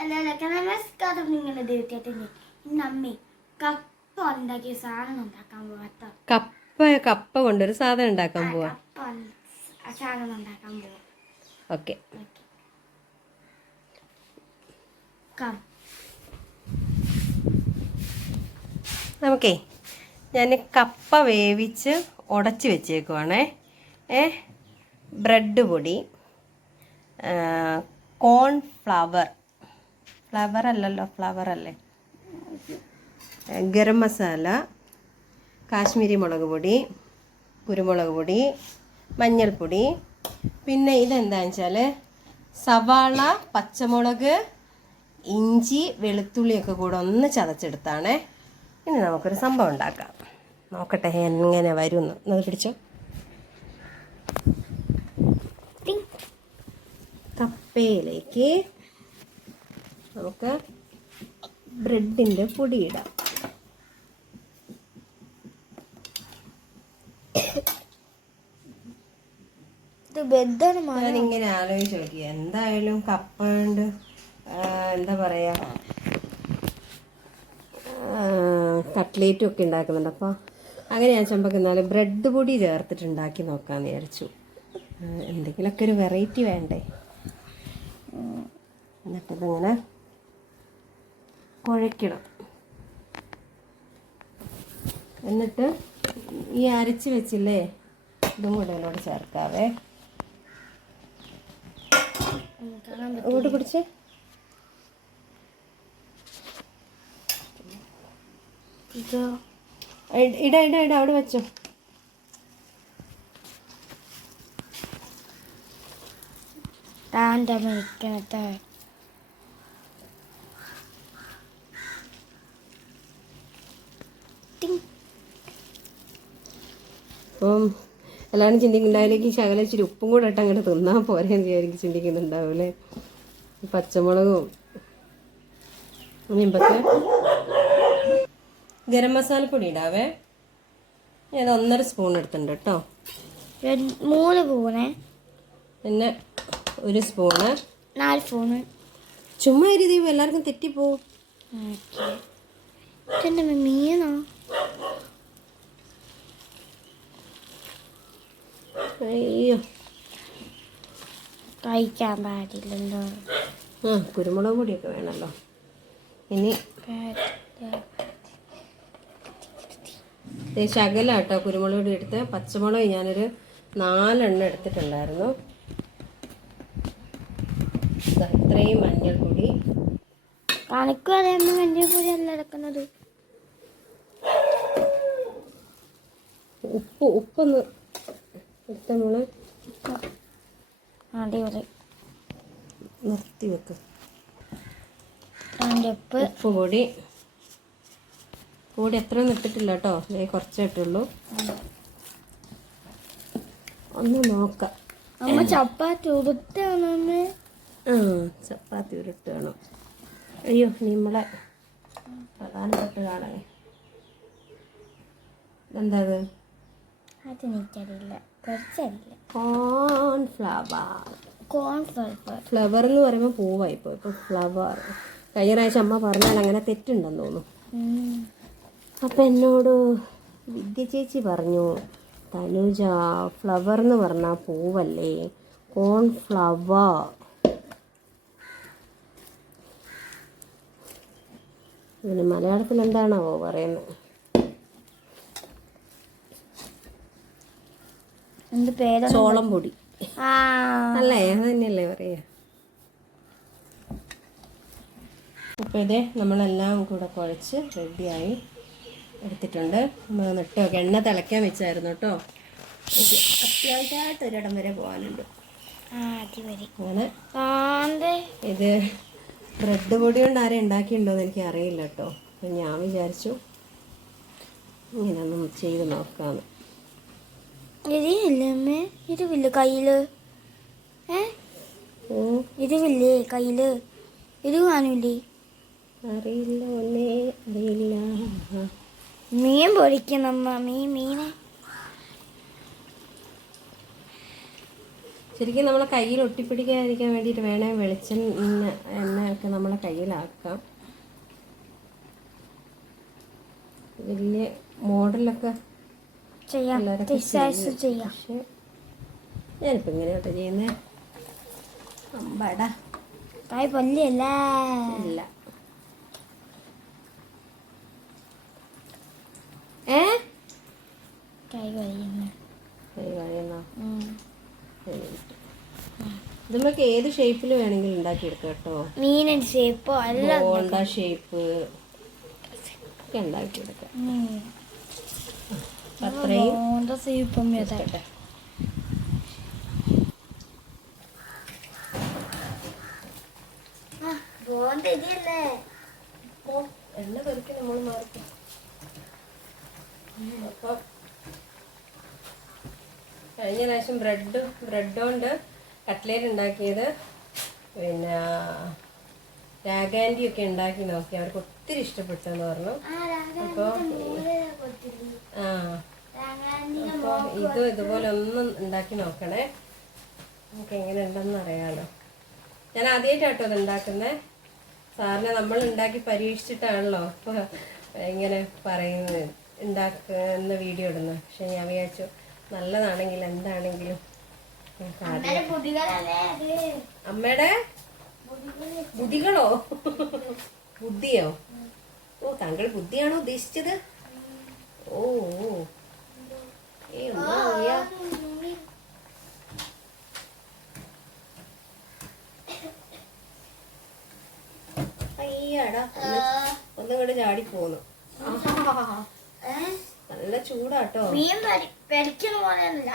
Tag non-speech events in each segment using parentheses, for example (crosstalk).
എല്ലാവരൊക്കെ നമസ്കാരം നിങ്ങളുടെ ദൈവത്തേട്ടന്റെ നമ്മി കപ്പ ഉണ്ടാക്കിയ സാധനം ഉണ്ടാക്കാൻ പോകാത്ത കപ്പ കപ്പ കൊണ്ടൊരു സാധനം ഉണ്ടാക്കാൻ പോവാ സാധനം ഉണ്ടാക്കാൻ പോവാ ഓക്കെ നമുക്കേ ഞാൻ കപ്പ വേവിച്ച് ഉടച്ച് വെച്ചേക്കുവാണേ ഏ ബ്രെഡ് പൊടി കോൺഫ്ലവർ കോൺ ഫ്ലവർ അല്ലല്ലോ ഫ്ലവർ അല്ലേ? ഗരം മസാല കാശ്മീരി മുളക് പൊടി കുരുമുളക് പൊടി മഞ്ഞൾപ്പൊടി. പിന്നെ ഇതെന്താണെന്ന് വെച്ചാൽ സവാള പച്ചമുളക് ഇഞ്ചി വെളുത്തുള്ളിയൊക്കെ കൂടെ ഒന്ന് ചതച്ചെടുത്താണേ ഇനി നമുക്കൊരു സംഭവം ഉണ്ടാക്കാം. നോക്കട്ടെ എങ്ങനെ വരുമെന്ന് എന്നത് പിടിച്ചോ. കപ്പയിലേക്ക് നമുക്ക് ബ്രെഡിന്റെ പൊടി ഇടാം. ഇത് ബെദ്ദാണ് മാ ഞാനിങ്ങനെ ആലോചിച്ച് നോക്കി. എന്തായാലും കപ്പ കൊണ്ട് എന്താ പറയാ? കട്ട്ലേറ്റും ഒക്കെ ഉണ്ടാക്കുന്നുണ്ട്. അപ്പോൾ അങ്ങനെ ഞാൻ ചമ്പക്ക് എന്നാലും ബ്രെഡ് പൊടി ചേർത്തിട്ട് ഉണ്ടാക്കി നോക്കാമെന്ന് വിചാരിച്ചു എന്തെങ്കിലുമൊക്കെ ഒരു വെറൈറ്റി വേണ്ടേ? എന്നിട്ടിതിങ്ങനെ കുഴയ്ക്കണം. എന്നിട്ട് ഈ അരച്ച് വെച്ചില്ലേ ഇതും കൂടെ ഇതിനോട് ചേർക്കാവേ. അങ്ങോട്ട് പിടിച്ച്. ഇതോ. ഇട ഇട ഇട ഇട അവിടെ വെച്ചോ. താന്റെ മേക്കത്തെ അപ്പം എല്ലാവരും ചിന്തിക്കുന്നുണ്ട് അതിലേക്ക് ശകലം ഇച്ചിരി ഉപ്പും കൂടെ ഇട്ട് അങ്ങോട്ട് തിന്നാൽ പോരെ എന്ന് വിചാരിക്കും ചിന്തിക്കുന്നുണ്ടാവും അല്ലേ പച്ചമുളകും ഇനിയിപ്പത്തെ ഗരം പൊടി ഇടാവേ. ഞാൻ ഒന്നര സ്പൂൺ എടുത്തിട്ടുണ്ട് കേട്ടോ. മൂന്ന് പൂണ് പിന്നെ ഒരു സ്പൂണ് നാല് സ്പൂണ് ചുമ്മാ ഇരുതി എല്ലാവർക്കും തെറ്റിപ്പോവും. ഇതെന്താ മീനോ? അയ്യോ. കഴിക്കാൻ പാടില്ലല്ലോ. ആ കുരുമുളക് പൊടിയൊക്കെ വേണമല്ലോ ഇനി ശകലം കേട്ടോ കുരുമുളക് പൊടി എടുത്ത്. പച്ചമുളക് ഞാനൊരു നാലെണ്ണം എടുത്തിട്ടുണ്ടായിരുന്നു. അത്രയും ഇത്രയും മഞ്ഞൾപ്പൊടി. കണക്ക് പറയുമ്പോൾ മഞ്ഞൾപ്പൊടി അല്ല എടുക്കുന്നത്. ഉപ്പ് ഉപ്പൊന്ന് എടുത്ത നമ്മൾ അടിപൊളി. നിർത്തി വെക്ക്. ഉപ്പ്. ഉപ്പ് പൊടി. പൊടി എത്ര ഇട്ടിട്ടില്ല കേട്ടോ ദേ കുറച്ചേ ഇട്ടുള്ളൂ. ഒന്ന് നോക്കാം. അമ്മ ചപ്പാത്തി ഉടുത്താണമ്മേ ആ ചപ്പാത്തി ഉരുട്ട് വേണം. അയ്യോ നമ്മളെ പ്രധാനപ്പെട്ട കാണേ എന്താ അത് അത് കോൺ കുറച്ചറിയില്ല കോൺഫ്ലവർ കോൺ ഫ്ലവർ ഫ്ലവർ എന്ന് പറയുമ്പോൾ പൂവായി ഇപ്പോൾ ഫ്ലവർ കഴിഞ്ഞ പ്രാവശ്യം അമ്മ പറഞ്ഞാൽ അങ്ങനെ തെറ്റുണ്ടെന്ന് തോന്നുന്നു. അപ്പം എന്നോട് വിദ്യ ചേച്ചി പറഞ്ഞു തനുജ ഫ്ലവർ എന്ന് പറഞ്ഞാൽ പൂവല്ലേ? കോൺഫ്ലവർ ഇതിന് മലയാളത്തിൽ എന്താണാവോ പറയുന്നത്? എന്ത് പേര് ചോളം പൊടി. അല്ലേ? അത് തന്നെയല്ലേ പറയാ. അപ്പോൾ ഇതേ നമ്മളെല്ലാം കൂടെ കുഴച്ച് റെഡിയായി എടുത്തിട്ടുണ്ട്. നമ്മൾ ഇട്ട് നോക്കാം. എണ്ണ തിളയ്ക്കാൻ വെച്ചായിരുന്നു കേട്ടോ. അത്യാവശ്യമായിട്ട് ഒരിടം വരെ പോകാനുണ്ട്. അങ്ങനെ. ഇത് ബ്രെഡ് പൊടി കൊണ്ട് ആരും ഉണ്ടാക്കിയിട്ടുണ്ടോയെന്ന് എനിക്ക് അറിയില്ല കേട്ടോ. അപ്പം ഞാൻ വിചാരിച്ചു ഇങ്ങനെ ഒന്ന് ചെയ്ത് നോക്കാമെന്ന് ഇതില്ലേ അമ്മേ? ഇരുവില്ല കയ്യിൽ? ഏ? ഓ ഇരുവില്ലേ കയ്യിൽ? ഇരു കാണില്ലേ അറിയില്ല ഒന്നേ അറിയില്ല. മീൻ പൊരിക്കുന്നമ്മ മീൻ മീനെ ശരിക്കും നമ്മളെ കയ്യിൽ ഒട്ടിപ്പിടിക്കാതിരിക്കാൻ വേണ്ടിയിട്ട് വേണേ വെളിച്ചെണ്ണ എണ്ണയൊക്കെ നമ്മളെ കയ്യിലാക്കാം. വലിയ മോഡലൊക്കെ ചെയ്യാം. ഡിസൈസ് ചെയ്യും. ഞാനിപ്പോൾ ഇങ്ങനെയാട്ടോ ചെയ്യുന്നത് അമ്പട. കൈ പൊല്ലിയല്ലേ? ഇല്ല. ഏ? കൈ കഴിയുന്നു കൈ കഴിയുന്നോ ഇത് നമുക്ക് ഏത് ഷേപ്പിൽ വേണമെങ്കിലും ഉണ്ടാക്കിയെടുക്കാം കേട്ടോ. മീനിന്റെ ഷേപ്പോ? അല്ല ഷേപ്പ്. ഒക്കെ ഉണ്ടാക്കിയെടുക്കാം. അത്രയും എണ്ണ പെറുക്കി നമ്മൾ അപ്പോൾ കഴിഞ്ഞ പ്രാവശ്യം ബ്രെഡ് ബ്രെഡ് കൊണ്ട് കട്ട്ലേറ്റ് ഉണ്ടാക്കിയത് പിന്നെ രാഗാൻഡി ഒക്കെ ഉണ്ടാക്കി നോക്കി. അവർക്ക് ഒത്തിരി ഇഷ്ടപ്പെട്ടെന്ന് പറഞ്ഞു. അപ്പോൾ അപ്പോൾ ഇതും ഇതുപോലെ ഒന്നും ഉണ്ടാക്കി നോക്കണേ. നമുക്ക് എങ്ങനെ ഉണ്ടെന്ന് അറിയാലോ. ഞാൻ ആദ്യമായിട്ടാട്ടോ ഇത് ഉണ്ടാക്കുന്നത് സാറിനെ നമ്മൾ ഉണ്ടാക്കി പരീക്ഷിച്ചിട്ടാണല്ലോ ഇങ്ങനെ പറയുന്നത്. ഉണ്ടാക്കുന്ന വീഡിയോ ഇടുന്നത്. പക്ഷെ ഞാൻ വിചാരിച്ചു നല്ലതാണെങ്കിലും എന്താണെങ്കിലും അത്? അമ്മയുടെ ബുദ്ധികളോ? ബുദ്ധിയോ? ഓ താങ്കൾ ബുദ്ധിയാണോ ഉദ്ദേശിച്ചത്? ഓ 이게 എന്താ ചെയ്യാ ഒന്ന് കൂടെ ചാടി പോന്നു നല്ല ചൂടാട്ടോ. മീൻ പെരിക്കുന്ന പോലെയല്ല.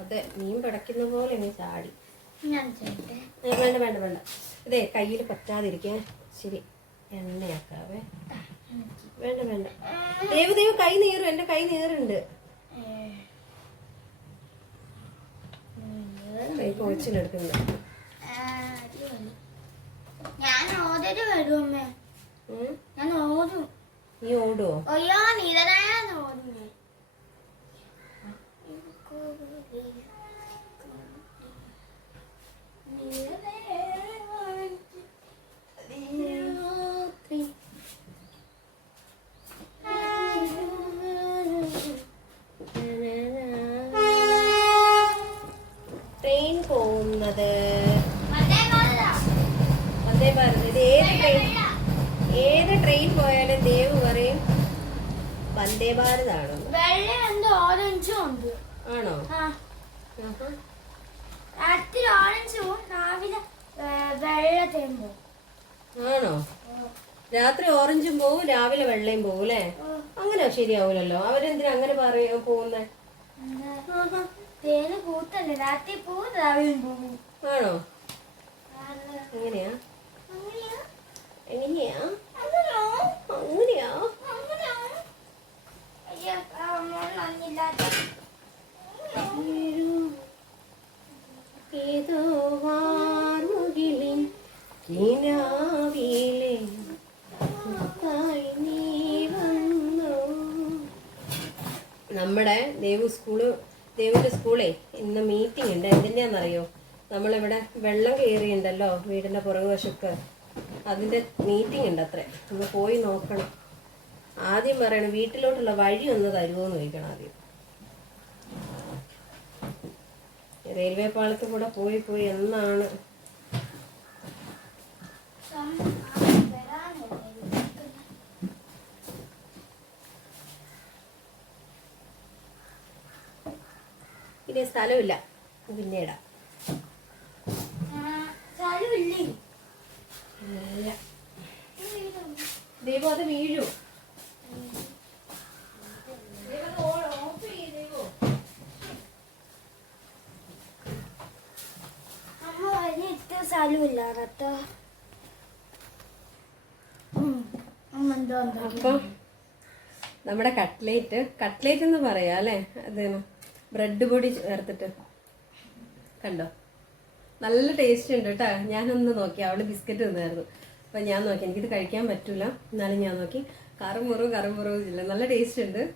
അതെ മീൻ പിടയ്ക്കുന്ന പോലെ നീ ചാടി. വേണ്ട വേണ്ട വേണ്ട. അതെ കയ്യിൽ പറ്റാതിരിക്കേ ശരി എണ്ണയാക്കാവേ. വേണ്ട വേണ്ട. ദേവ് ദേവ് കൈ നീറും. എന്റെ കൈ നീറുണ്ട് കൈ കൊച്ചിനെടുക്കുന്നുണ്ട് ഞാൻ ഓതര് വരും അമ്മേ. ഞാൻ ഓതും നീ ഓടോ അയ്യോ നീതരാൻ ഓതും ഞാൻ. ട്രെയിൻ പോകുന്നത് വന്ദേ മാതരം. വന്ദേ ഭാരത് ഇത് ഏത് ട്രെയിൻ ഏത് ട്രെയിൻ പോയാലും ദേവ് പറയും വന്ദേ ഭാരത് ആണോ? ഓറഞ്ചും ഉണ്ട് ആണോ? ഓറഞ്ചും വെള്ള തേമ്പോ ആണോ? രാത്രി ഓറഞ്ചും പോവും രാവിലെ വെള്ളയും പോവും അല്ലേ? അങ്ങനെ ശരിയാവൂലല്ലോ. അവരെന്തിനാ അങ്ങനെ പറയും പോകുന്നേ രാത്രി പോവും രാവിലെ പോവും. ആണോ? അങ്ങനെയാ എങ്ങനെയാ? അങ്ങനെയോ. ഏതോ വാർമുകിലിൻ കിനാവിലെ നീ വന്നു. നമ്മുടെ ദേവു സ്കൂൾ ദേവിന്റെ സ്കൂളേ ഇന്ന് മീറ്റിംഗ് ഉണ്ട്. എന്തിനാന്നറിയോ നമ്മളിവിടെ വെള്ളം കയറിയുണ്ടല്ലോ വീടിന്റെ പുറകുവശത്ത്. അതിന്റെ മീറ്റിംഗ് ഉണ്ട് അത്രേ. ഒന്ന് പോയി നോക്കണം. ആദ്യം പറയണം വീട്ടിലോട്ടുള്ള വഴി ഒന്ന് തരുമോ എന്ന് ചോദിക്കണം ആദ്യം. റെയിൽവേ പാളത്തിൽ കൂടെ പോയി പോയി എന്നാണ്? ഇനി സ്ഥലമില്ല. പിന്നെ ദൈവം അത് വീഴും. സ്ഥലമില്ല കേട്ടോ. എന്തോ അപ്പം നമ്മുടെ കട്ട്ലേറ്റ് കട്ട്ലേറ്റ് എന്ന് പറയാം അല്ലേ? അതേന ബ്രെഡ് പൊടി ചേർത്തിട്ട്. കണ്ടോ? നല്ല ടേസ്റ്റ് ഉണ്ട് കേട്ടോ. ഞാനൊന്ന് നോക്കി. അവൾ ബിസ്ക്കറ്റ് തന്നായിരുന്നു. അപ്പം ഞാൻ നോക്കി എനിക്കിത് കഴിക്കാൻ പറ്റൂല. എന്നാലും ഞാൻ നോക്കി. കറുമുറു കറുമുറു ഇല്ല. നല്ല ടേസ്റ്റ് ഉണ്ട്.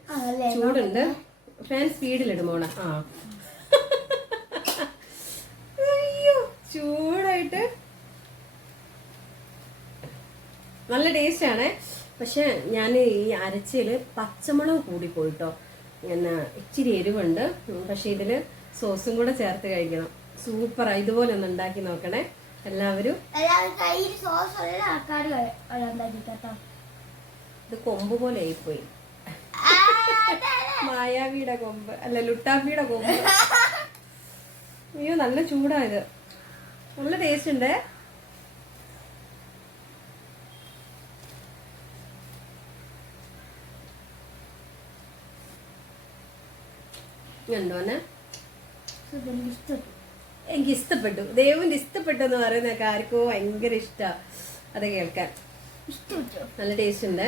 ചൂടുണ്ട്. ഫാൻ സ്പീഡിലിടും മോളെ. ആ. ചൂടായിട്ട്. നല്ല ടേസ്റ്റ് ആണേ. പക്ഷെ ഞാൻ ഈ അരച്ചിൽ പച്ചമുളക് കൂടി പോയിട്ടോ. പിന്നെ ഇച്ചിരി എരിവുണ്ട്. പക്ഷെ ഇതിൽ സോസും കൂടെ ചേർത്ത് കഴിക്കണം. സൂപ്പറാ ഇതുപോലെ ഒന്ന് ഉണ്ടാക്കി നോക്കണേ. എല്ലാവരും എല്ലാവരും കയ്യിൽ സോസ് ഉള്ള ആൾക്കാർ കേട്ടോ ഇത് കൊമ്പ് പോലെ ആയിപ്പോയി. മായാവിയുടെ കൊമ്പ്. അല്ല ലുട്ടാപ്പിയുടെ കൊമ്പ്. അയ്യോ നല്ല ചൂടാ ഇത്. നല്ല ടേസ്റ്റ് ഉണ്ട്? കണ്ടോനെ ഇഷ്ടപ്പെട്ടു. എനിക്ക് ഇഷ്ടപ്പെട്ടു ദേവന്റെ ഇഷ്ടപ്പെട്ടു എന്ന് പറയുന്നതൊക്കെ ആർക്കോ ഭയങ്കര ഇഷ്ടാ. അത് കേൾക്കാൻ. നല്ല ടേസ്റ്റ് ഉണ്ട്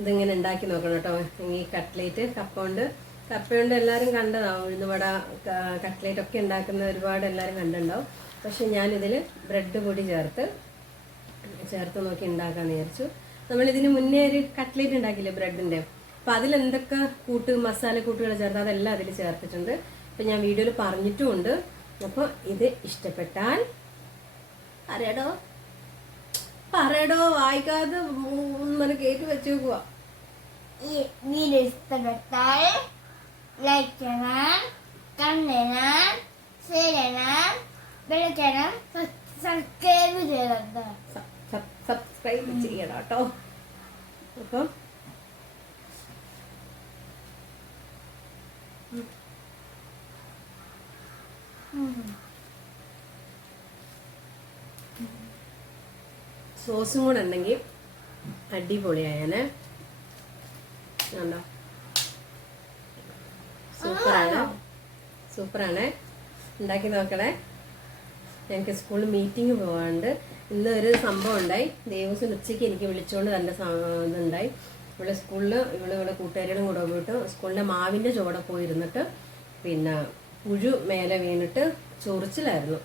ഇതിങ്ങനെ ഉണ്ടാക്കി നോക്കണം കേട്ടോ. ഈ കട്ട്ലേറ്റ് കപ്പ കൊണ്ട് കപ്പ കൊണ്ട് എല്ലാവരും കണ്ടതാവും. ഉഴുന്നുവട കട്ട്ലേറ്റ് ഒക്കെ ഉണ്ടാക്കുന്ന ഒരുപാട് എല്ലാവരും കണ്ടിട്ടുണ്ടാവും. പക്ഷെ ഞാനിതിൽ ബ്രെഡ് പൊടി ചേർത്ത് ചേർത്ത് നോക്കി ഉണ്ടാക്കാന്ന് വിചാരിച്ചു. നമ്മളിതിന് മുന്നേ ഒരു കട്ട്ലേറ്റ് ഉണ്ടാക്കില്ലേ ബ്രെഡിന്റെ അപ്പൊ അതിലെന്തൊക്കെ കൂട്ട് മസാല കൂട്ടുകൾ ചേർത്ത് അതെല്ലാം അതിൽ ചേർത്തിട്ടുണ്ട്. അപ്പം ഞാൻ വീഡിയോയിൽ പറഞ്ഞിട്ടുമുണ്ട്. അപ്പൊ ഇത് ഇഷ്ടപ്പെട്ടാൽ പറയടോ. പറയടോ വായിക്കാതെ മൂന്ന് കേക്ക് വെച്ച് നോക്കുക ഈ വീഡിയോ ഇഷ്ടപ്പെട്ടാൽ ലൈക്ക് ചെയ്യണം കണ്ണണം ഷെയർ ചെയ്യണം വിളിക്കണം സബ്സ്ക്രൈബ് ചെയ്യണം സബ്സ്ക്രൈബ് ചെയ്യണം കേട്ടോ അപ്പം സോസും കൂടെ ഉണ്ടെങ്കിൽ അടിപൊളിയായാലേ കണ്ടോ? സൂപ്പറാണ്. സൂപ്പറാണ്. ഉണ്ടാക്കി നോക്കണേ. ഞങ്ങൾക്ക് സ്കൂളിൽ മീറ്റിംഗ് പോകാണ്ട് ഇന്ന് ഒരു സംഭവം ഉണ്ടായി. ദേവസ്വം ഉച്ചയ്ക്ക് എനിക്ക് വിളിച്ചുകൊണ്ട് തന്നെ സ- ഇതുണ്ടായി. ഇവിടെ സ്കൂളിൽ ഇവിടെ ഇവിടെ കൂട്ടുകാരികളും കൂടെ പോയിട്ട് സ്കൂളിന്റെ മാവിന്റെ ചുവടെ പോയിരുന്നിട്ട് പിന്നെ പുഴു മേലെ വീണിട്ട് ചൊറിച്ചിലായിരുന്നു.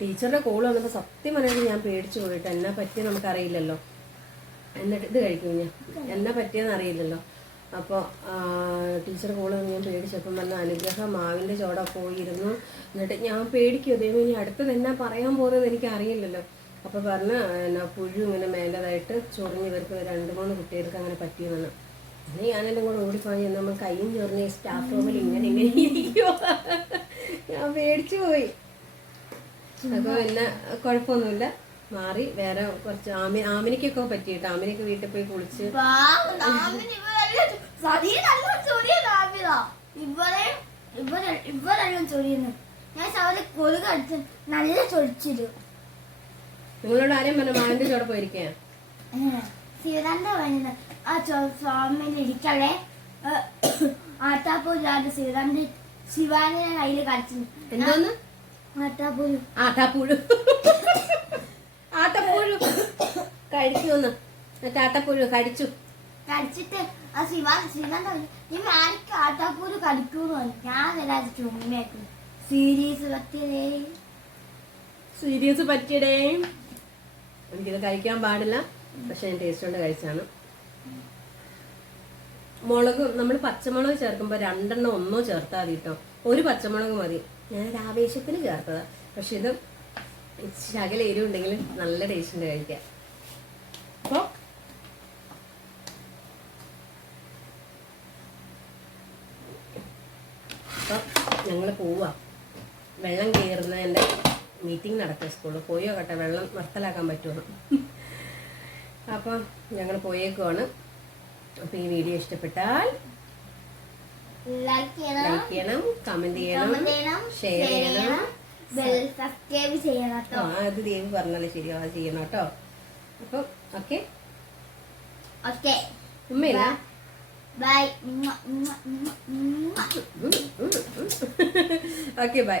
ടീച്ചറുടെ കോൾ വന്നപ്പോൾ സത്യം പറഞ്ഞാൽ ഞാൻ പേടിച്ചു പോയിട്ട് എന്നെ പറ്റിയ നമുക്കറിയില്ലല്ലോ. എന്നിട്ട് ഇത് കഴിക്കും ഞാൻ എന്നാ പറ്റിയെന്ന് അറിയില്ലല്ലോ. അപ്പോൾ ടീച്ചർ കോൾ ഞാൻ പേടിച്ചപ്പം പറഞ്ഞ അനുഗ്രഹം മാവിന്റെ ചോട പോയിരുന്നു എന്നിട്ട് ഞാൻ പേടിക്കും ദൈവം ഇനി അടുത്തത് എന്നാ പറയാൻ പോകുന്നത് എനിക്ക് അറിയില്ലല്ലോ അപ്പോൾ പറഞ്ഞ എന്നാ പുഴു ഇങ്ങനെ മേലതായിട്ട് ചൊറിഞ്ഞ് ഇവർക്ക് രണ്ട് മൂന്ന് കുട്ടികൾക്ക് അങ്ങനെ പറ്റിയതെന്ന് പിന്നെ ഞാനെല്ലാം കൂടെ ഓടിപ്പോയി നമ്മൾ കൈയും ചോർന്ന് സ്റ്റാഫ് റൂമിൽ ഇങ്ങനെ ഇങ്ങനെ ഇരിക്കുമോ ഞാൻ പേടിച്ചു പോയി. അപ്പോൾ പിന്നെ കുഴപ്പമൊന്നുമില്ല. മാറി വേറെ കുറച്ച് ആമി ആമിനിക്കൊക്കെ പറ്റിയിട്ട്? ആമിനിക്ക് വീട്ടിൽ പോയി കുളിച്ച്. നിങ്ങളോട് ആരെയും പറഞ്ഞു മാവിന്റെ ചോടെ പറയുന്നത് ആ സ്വാമിന്റെ ഇരിക്കല്ലേ (coughs) ആട്ടാപ്പൂരാണ്ട് സീതാന്റെ ശിവാന്റെ കയ്യിൽ കളിച്ചു എന്തോന്ന്? ആട്ടാപ്പൂര്. ആട്ടാപ്പൂഴു (coughs) ആട്ടപ്പൂഴു കഴിക്കുമെന്ന്. എന്നിട്ട് ആട്ടപ്പൂഴു കടിച്ചു കടിച്ചിട്ട് ആ ശിവാൻ ശിവാൻ നീ മാനിക്ക് ആട്ടാപ്പൂര് കടിക്കൂന്ന് പറഞ്ഞു. ഞാൻ വിചാരിച്ചു ഉമ്മയാക്കുന്നു സീരീസ് പറ്റിയതേ. സീരീസ് പറ്റിയടേ എനിക്കിത് കഴിക്കാൻ പാടില്ല. പക്ഷെ ഞാൻ ടേസ്റ്റ് കൊണ്ട് കഴിച്ചാണ്. മുളക് നമ്മൾ പച്ചമുളക് ചേർക്കുമ്പോൾ രണ്ടെണ്ണം ഒന്നോ ചേർത്താൽ മതി കേട്ടോ ഒരു പച്ചമുളക് മതി. ഞാൻ ആവേശത്തിന് ചേർത്തതാ. പക്ഷെ ഇത് ശകല എരിവുണ്ടെങ്കിൽ നല്ല ടേസ്റ്റ് ഉണ്ട് കഴിക്കാൻ. അപ്പോൾ അപ്പം ഞങ്ങൾ പോവാ. വെള്ളം കയറുന്നതിന്റെ മീറ്റിംഗ് നടക്കുക സ്കൂളിൽ പോയോ കേട്ടോ? വെള്ളം നിർത്തലാക്കാൻ പറ്റുമോ അപ്പം ഞങ്ങൾ പോയേക്കുവാണ്. അപ്പം ഈ വീഡിയോ ഇഷ്ടപ്പെട്ടാൽ ലൈക്ക് ചെയ്യണം. കമന്റ് ചെയ്യണം ഷെയർ ചെയ്യണം ബെൽ സബ്സ്ക്രൈബ് ചെയ്യണം. ആ കേട്ടോ. അത് ദേവി പറഞ്ഞാലേ ശരിയോ അത് ചെയ്യണം കേട്ടോ. അപ്പം okay okay ഉമ്മയില്ല? Bye okay bye